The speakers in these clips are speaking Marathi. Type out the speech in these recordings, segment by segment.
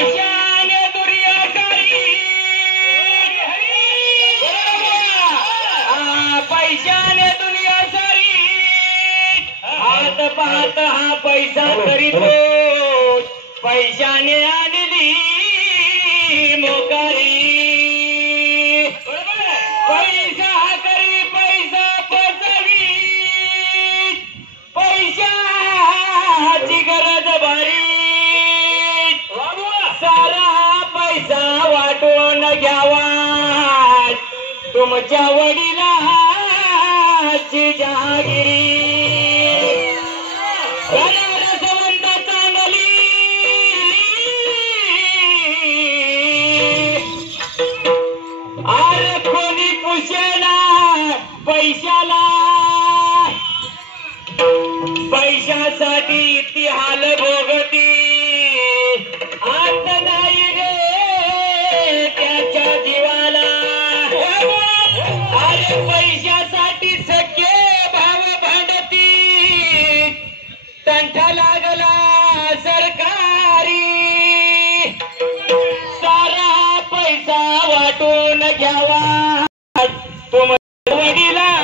पैशाने दुनिया सारी पैशाने दुनिया सारी हात पाहत हा पैसा करीतो पैशाने आणली मोकारी पैसा करी पैसा पसवी पैशाची गरज भारी सारा पैसा वाटून घ्यावा तुमच्या वडिलांची जहागिरी रसवंत चांगली आर कोणी पुशेला पैशाला पैशासाठी ती हाल भोगती आत नाही रे त्याच्या जीवाला अरे पैशासाठी सगळे भाव भांडती तंटा लागला सरकारी सारा पैसा वाटून घ्यावा तुमच्या वडिलांची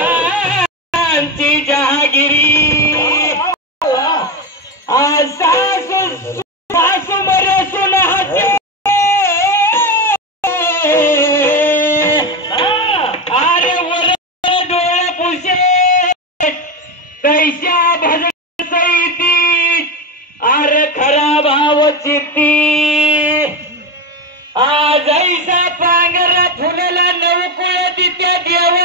जहागिरी सासू सासू मरे सुनाचे अरे वर डोळे पुसे कैशा भजन सैती अरे खरा भाव चित्ती आज ऐसा पांघरा फुलला नवकुळ तिथे देवा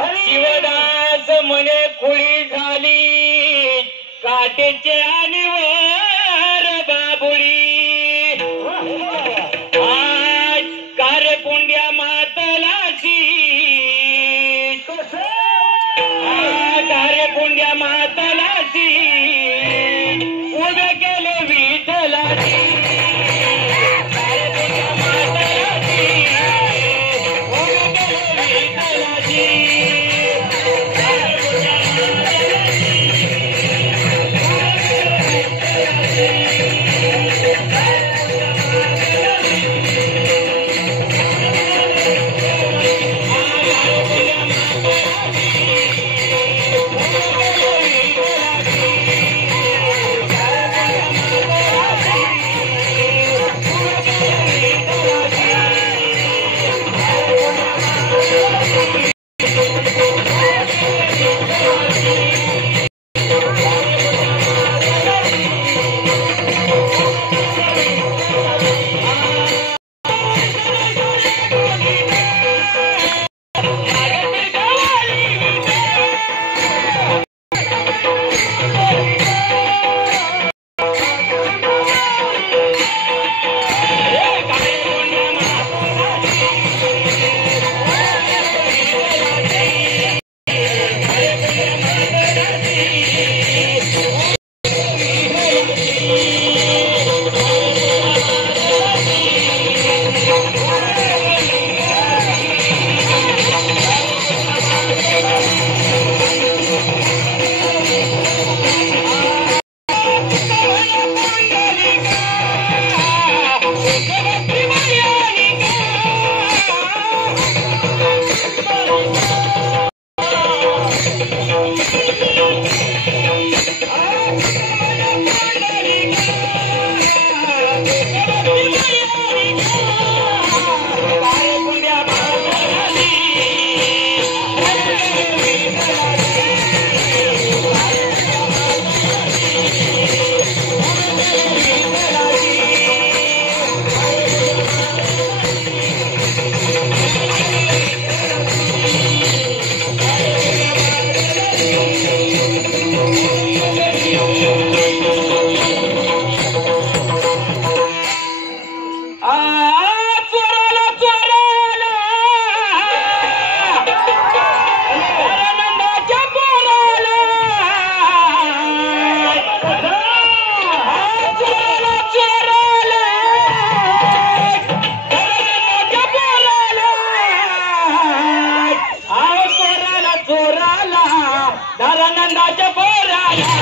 शिवदास म्हणे खुळी झाली काटेचे आणि वर बाबुळी आज कार्य पुंड्या मातलाची कार्य पुंड्या मातलाची उभे केले विठ्ठलाची कार्यपुंड्या मातलाची उभे केले विठ्ठलाची आनंदाच्या पोराला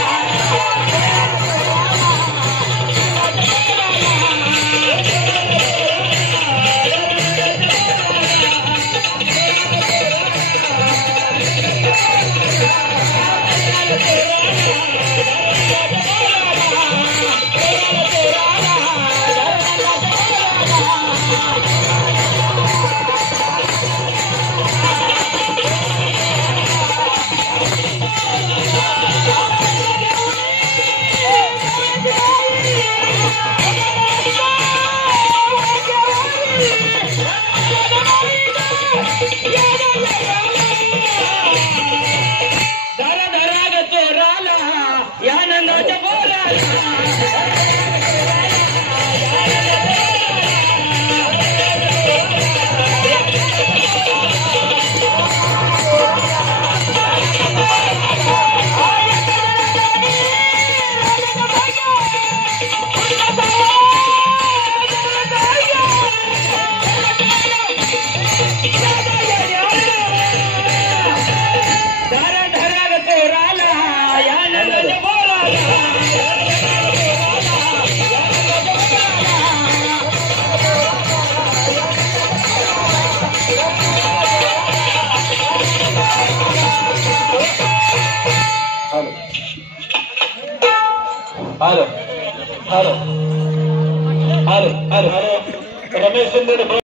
आनंदाच्या पोराला hello hello hello hello hello Ramesh